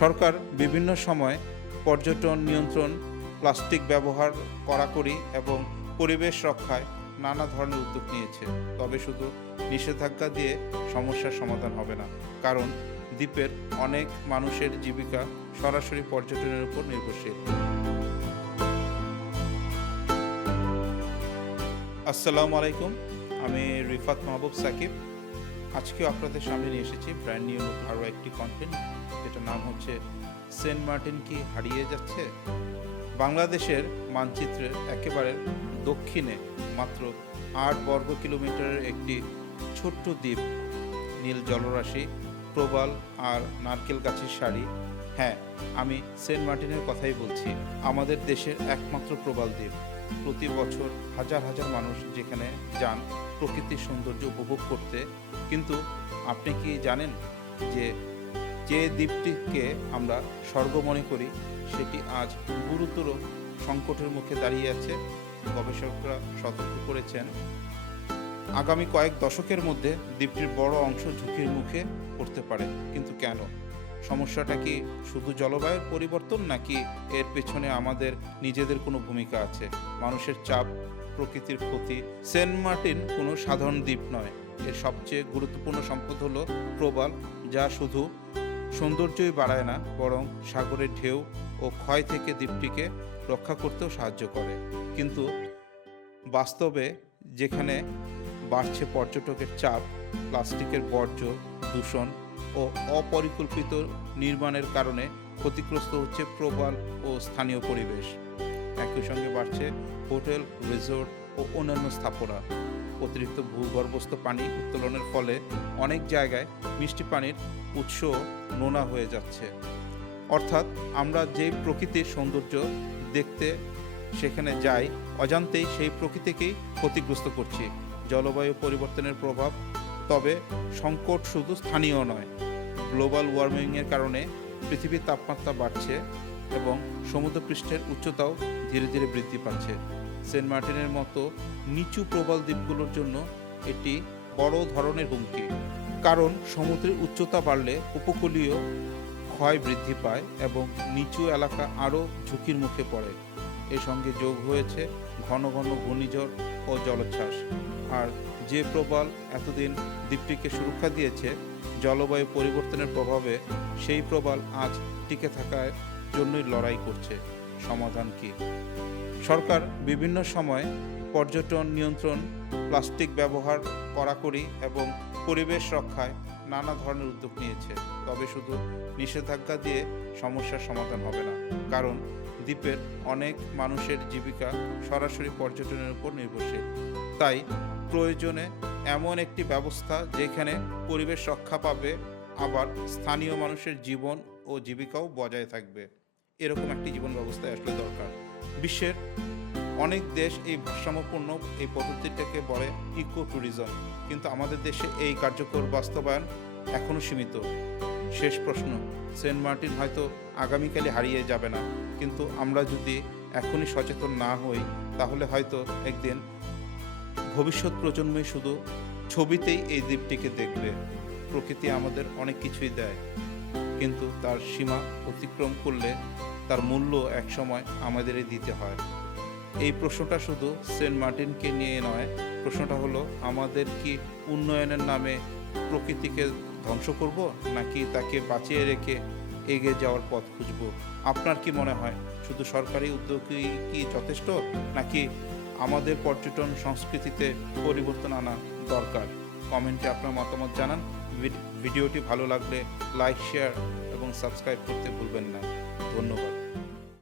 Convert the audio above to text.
সরকার বিভিন্ন সময় পর্যটন নিয়ন্ত্রণ, প্লাস্টিক ব্যবহার কড়াকড়ি এবং পরিবেশ রক্ষায় নানা ধরনের উদ্যোগ নিয়েছে। তবে শুধু নিষেধাজ্ঞা দিয়ে সমস্যার সমাধান হবে না, কারণ দ্বীপের অনেক মানুষের জীবিকা সরাসরি পর্যটনের উপর নির্ভরশীল। আসসালামু আলাইকুম, আমি রিফাত মাহবুব সাকিব। আজকেও আপনাদের সামনে নিয়ে এসেছি ব্র্যান্ড নিউ আরও একটি কন্টেন্ট, যেটার নাম হচ্ছে সেন্ট মার্টিন কি হারিয়ে যাচ্ছে। বাংলাদেশের মানচিত্রের একেবারে দক্ষিণে মাত্র ৮ বর্গ কিলোমিটারের একটি ছোট্ট দ্বীপ, নীল জলরাশি, প্রবাল আর নারকেল গাছের সারি। হ্যাঁ, আমি সেন্ট মার্টিনের কথাই বলছি, আমাদের দেশের একমাত্র প্রবাল দ্বীপ। প্রতি বছর হাজার হাজার মানুষ যেখানে যান প্রকৃতির সৌন্দর্য উপভোগ করতে। কিন্তু আপনি কি জানেন যে দ্বীপটিকে আমরা স্বর্গ মনে করি, সেটি আজ গুরুতর সংকটের মুখে দাঁড়িয়ে আছে। গবেষকরা সতর্ক করেছেন, আগামী কয়েক দশকের মধ্যে দ্বীপটির বড় অংশ ঝুঁকির মুখে পড়তে পারে। কিন্তু কেন? সমস্যাটা কি শুধু জলবায়ুর পরিবর্তন, নাকি এর পেছনে আমাদের নিজেদের কোনো ভূমিকা আছে? মানুষের চাপ, প্রকৃতির ক্ষতি। সেন্ট মার্টিন কোনো সাধারণ দ্বীপ নয়। এর সবচেয়ে গুরুত্বপূর্ণ সম্পদ হলো প্রবাল, যা শুধু সৌন্দর্যই বাড়ায় না, বরং সাগরের ঢেউ ও ক্ষয় থেকে দ্বীপটিকে রক্ষা করতেও সাহায্য করে। কিন্তু বাস্তবে যেখানে বাড়ছে পর্যটকের চাপ, প্লাস্টিকের বর্জ্য, দূষণ ও অপরিকল্পিত নির্মাণের কারণে ক্ষতিগ্রস্ত হচ্ছে প্রবাল ও স্থানীয় পরিবেশ। একই সঙ্গে বাড়ছে হোটেল, রিসোর্ট ও অন্যান্য স্থাপনা। অতিরিক্ত ভূগর্ভস্থ পানি উত্তোলনের ফলে অনেক জায়গায় মিষ্টি পানির উৎস নোনা হয়ে যাচ্ছে। অর্থাৎ আমরা যেই প্রকৃতির সৌন্দর্য দেখতে সেখানে যাই, অজান্তেই সেই প্রকৃতিকেই ক্ষতিগ্রস্ত করছি। জলবায়ু পরিবর্তনের প্রভাব, তবে সংকট শুধু স্থানীয় নয়। গ্লোবাল ওয়ার্মিংয়ের কারণে পৃথিবীর তাপমাত্রা বাড়ছে এবং সমুদ্রপৃষ্ঠের উচ্চতাও ধীরে ধীরে বৃদ্ধি পাচ্ছে। সেন্ট মার্টিনের মতো নিচু প্রবাল দ্বীপগুলোর জন্য এটি বড় ধরনের হুমকি, কারণ সমুদ্রের উচ্চতা বাড়লে উপকূলীয় ক্ষয় বৃদ্ধি পায় এবং নিচু এলাকা আরও ঝুঁকির মুখে পড়ে। এর সঙ্গে যোগ হয়েছে ঘন ঘন ঘূর্ণিঝড় ও জলোচ্ছ্বাস। আর যে প্রবাল এতদিন দ্বীপটিকে সুরক্ষা দিয়েছে, জলবায়ু পরিবর্তনের প্রভাবে সেই প্রবাল আজ টিকে থাকার জন্যই লড়াই করছে। সমাধান কি? সরকার বিভিন্ন সময় পর্যটন নিয়ন্ত্রণ, প্লাস্টিক ব্যবহার কড়াকড়ি এবং পরিবেশ রক্ষায় নানা ধরনের উদ্যোগ নিয়েছে। তবে শুধু নিষেধাজ্ঞা দিয়ে সমস্যার সমাধান হবে না, কারণ দ্বীপের অনেক মানুষের জীবিকা সরাসরি পর্যটনের উপর নির্ভরশীল। তাই প্রয়োজনে এমন একটি ব্যবস্থা যেখানে পরিবেশ রক্ষা পাবে, আবার স্থানীয় মানুষের জীবন ও জীবিকাও বজায় থাকবে। এরকম একটি জীবন ব্যবস্থায় আসলে দরকার। বিশ্বের অনেক দেশ এই ভারসাম্যপূর্ণ এই পদ্ধতিটাকে বলে ইকো ট্যুরিজম, কিন্তু আমাদের দেশে এই কার্যকর বাস্তবায়ন এখনও সীমিত। শেষ প্রশ্ন, সেন্ট মার্টিন হয়তো আগামীকালে হারিয়ে যাবে না, কিন্তু আমরা যদি এখনই সচেতন না হই, তাহলে হয়তো একদিন ভবিষ্যৎ প্রজন্মই শুধু ছবিতেই এই দ্বীপটিকে দেখবে। প্রকৃতি আমাদের অনেক কিছুই দেয়, কিন্তু তার সীমা অতিক্রম করলে তার মূল্য একসময় আমাদেরই দিতে হয়। এই প্রশ্নটা শুধু সেন্ট মার্টিনকে নিয়ে নয়, প্রশ্নটা হলো, আমাদের কি উন্নয়নের নামে প্রকৃতিকে ধ্বংস করব, নাকি তাকে বাঁচিয়ে রেখে এগিয়ে যাওয়ার পথ খুঁজব? আপনার কি মনে হয়, শুধু সরকারি উদ্যোগই কি যথেষ্ট, নাকি আমাদের পর্যটন সংস্কৃতিতে পরিবর্তন আনা দরকার? কমেন্টে আপনার মতামত জানান। ভিডিওটি ভালো লাগলে লাইক, শেয়ার এবং সাবস্ক্রাইব করতে ভুলবেন না। ধন্যবাদ।